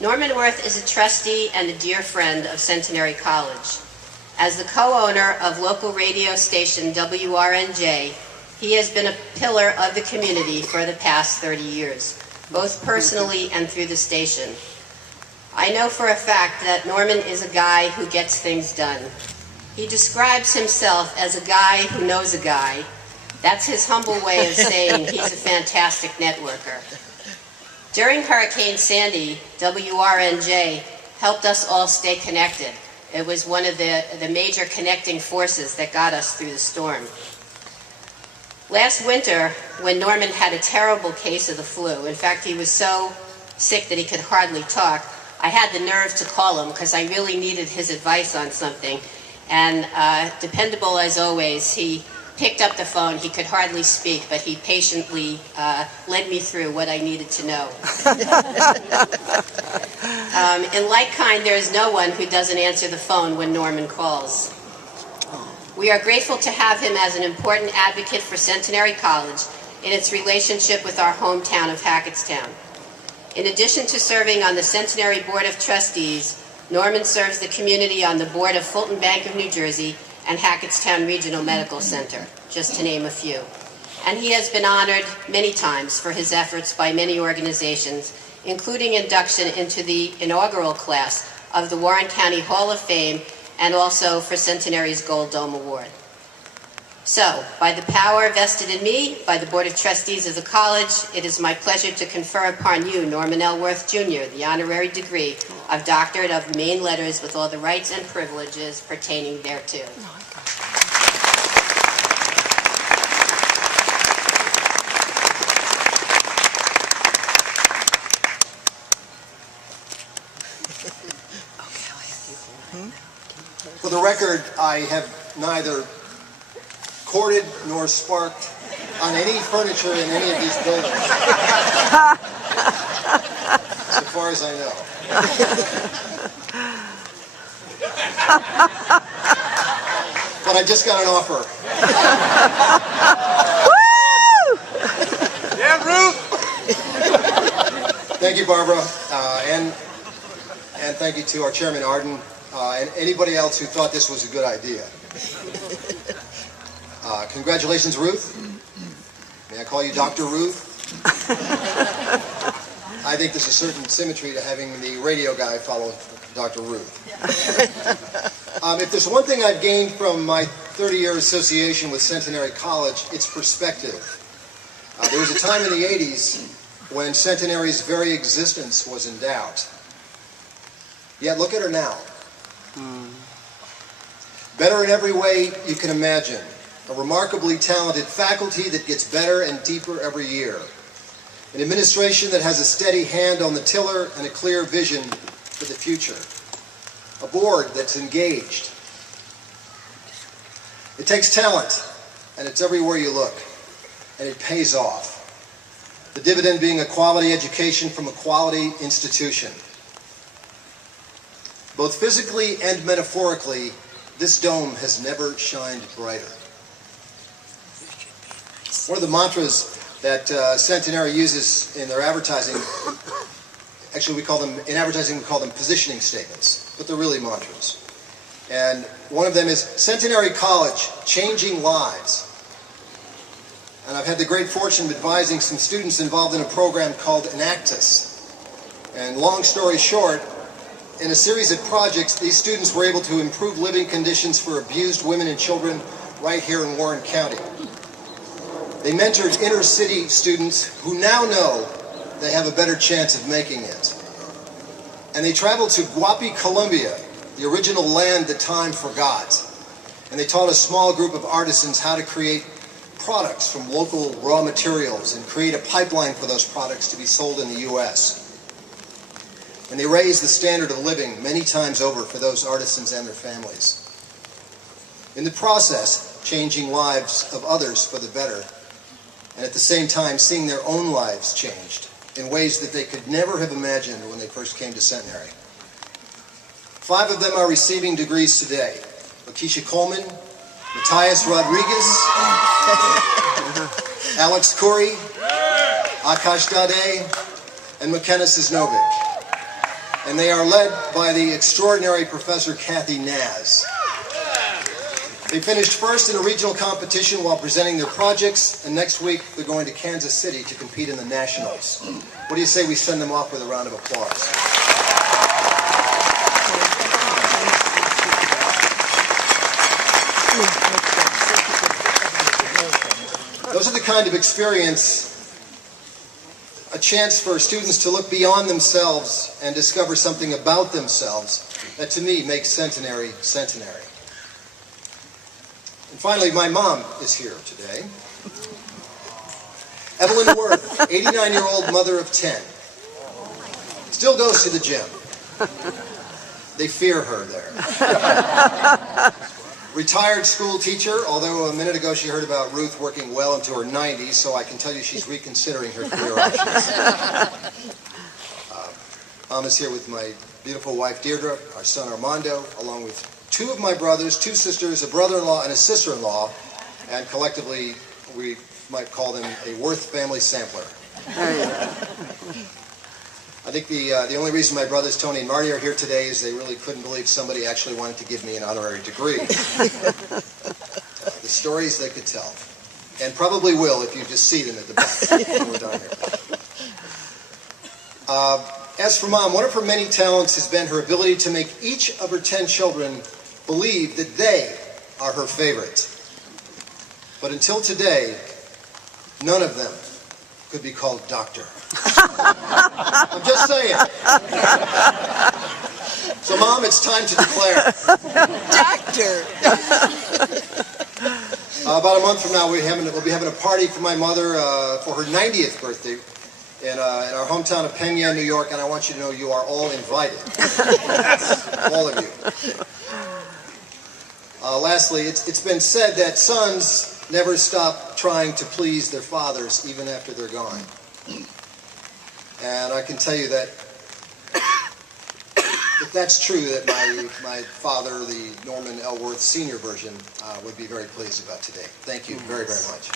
Norman Worth is a trustee and a dear friend of Centenary College. As the co-owner of local radio station WRNJ, he has been a pillar of the community for the past 30 years, both personally and through the station. I know for a fact that Norman is a guy who gets things done. He describes himself as a guy who knows a guy. That's his humble way of saying he's a fantastic networker. During Hurricane Sandy, WRNJ helped us all stay connected. It was one of the major connecting forces that got us through the storm. Last winter, when Norman had a terrible case of the flu, in fact, he was so sick that he could hardly talk, I had the nerve to call him because I really needed his advice on something. And dependable as always, he picked up the phone. He could hardly speak, but he patiently led me through what I needed to know. In like kind, there is no one who doesn't answer the phone when Norman calls. We are grateful to have him as an important advocate for Centenary College in its relationship with our hometown of Hackettstown. In addition to serving on the Centenary Board of Trustees, Norman serves the community on the board of Fulton Bank of New Jersey and Hackettstown Regional Medical Center, just to name a few. And he has been honored many times for his efforts by many organizations, including induction into the inaugural class of the Warren County Hall of Fame and also for Centenary's Gold Dome Award. So, by the power vested in me by the Board of Trustees of the college, it is my pleasure to confer upon you, Norman L. Worth, Jr., the honorary degree of Doctorate of Humane Letters with all the rights and privileges pertaining thereto. For the record, I have neither courted nor sparked on any furniture in any of these buildings, so far as I know. But I just got an offer. Yeah, Ruth! Thank you, Barbara, and thank you to our chairman, Arden, and anybody else who thought this was a good idea. Congratulations, Ruth. May I call you Dr. Ruth? I think there's a certain symmetry to having the radio guy follow Dr. Ruth. If there's one thing I've gained from my 30-year association with Centenary College, it's perspective. There was a time in the 80s when Centenary's very existence was in doubt. Yet look at her now. Better in every way you can imagine. A remarkably talented faculty that gets better and deeper every year. An administration that has a steady hand on the tiller and a clear vision for the future. A board that's engaged. It takes talent, and it's everywhere you look, and it pays off. The dividend being a quality education from a quality institution. Both physically and metaphorically, this dome has never shined brighter. One of the mantras that Centenary uses in their advertising, actually in advertising we call them positioning statements, but they're really mantras. And one of them is Centenary College, changing lives. And I've had the great fortune of advising some students involved in a program called Enactus. And long story short, in a series of projects, these students were able to improve living conditions for abused women and children right here in Warren County. They mentored inner city students who now know they have a better chance of making it. And they traveled to Guapi, Colombia, the original land that time forgot. And they taught a small group of artisans how to create products from local raw materials and create a pipeline for those products to be sold in the U.S. And they raised the standard of living many times over for those artisans and their families. In the process, changing lives of others for the better, and at the same time seeing their own lives changed in ways that they could never have imagined when they first came to Centenary. 5 of them are receiving degrees today. Lakeisha Coleman, Matthias Rodriguez, Alex Corey, Akash Dade, and McKenna Cisnovic. and they are led by the extraordinary Professor Kathy Naz. They finished first in a regional competition while presenting their projects, and next week they're going to Kansas City to compete in the Nationals. What do you say we send them off with a round of applause? Those are the kind of experience, a chance for students to look beyond themselves and discover something about themselves that to me makes Centenary Centenary. And finally, my mom is here today. Evelyn Worth, 89-year-old mother of 10. Still goes to the gym. They fear her there. Retired school teacher, although a minute ago she heard about Ruth working well into her 90s, so I can tell you she's reconsidering her career options. Mom is here with my beautiful wife Deirdre, our son Armando, along with 2 of my brothers, 2 sisters, a brother-in-law and a sister-in-law, and collectively we might call them a Worth family sampler. I think the only reason my brothers Tony and Marty are here today is they really couldn't believe somebody actually wanted to give me an honorary degree. The stories they could tell, and probably will if you just see them at the back when we're done here. As for Mom, one of her many talents has been her ability to make each of her 10 children believe that they are her favorite. But until today, none of them could be called doctor. I'm just saying. So Mom, it's time to declare. Doctor! About a month from now, we'll be having a party for my mother for her 90th birthday in our hometown of Pena, New York, and I want you to know you are all invited. All of you. Lastly, it's been said that sons never stop trying to please their fathers even after they're gone. And I can tell you that if that's true, that my father, the Norman L. Worth Sr. version, would be very pleased about today. Thank you very, very much.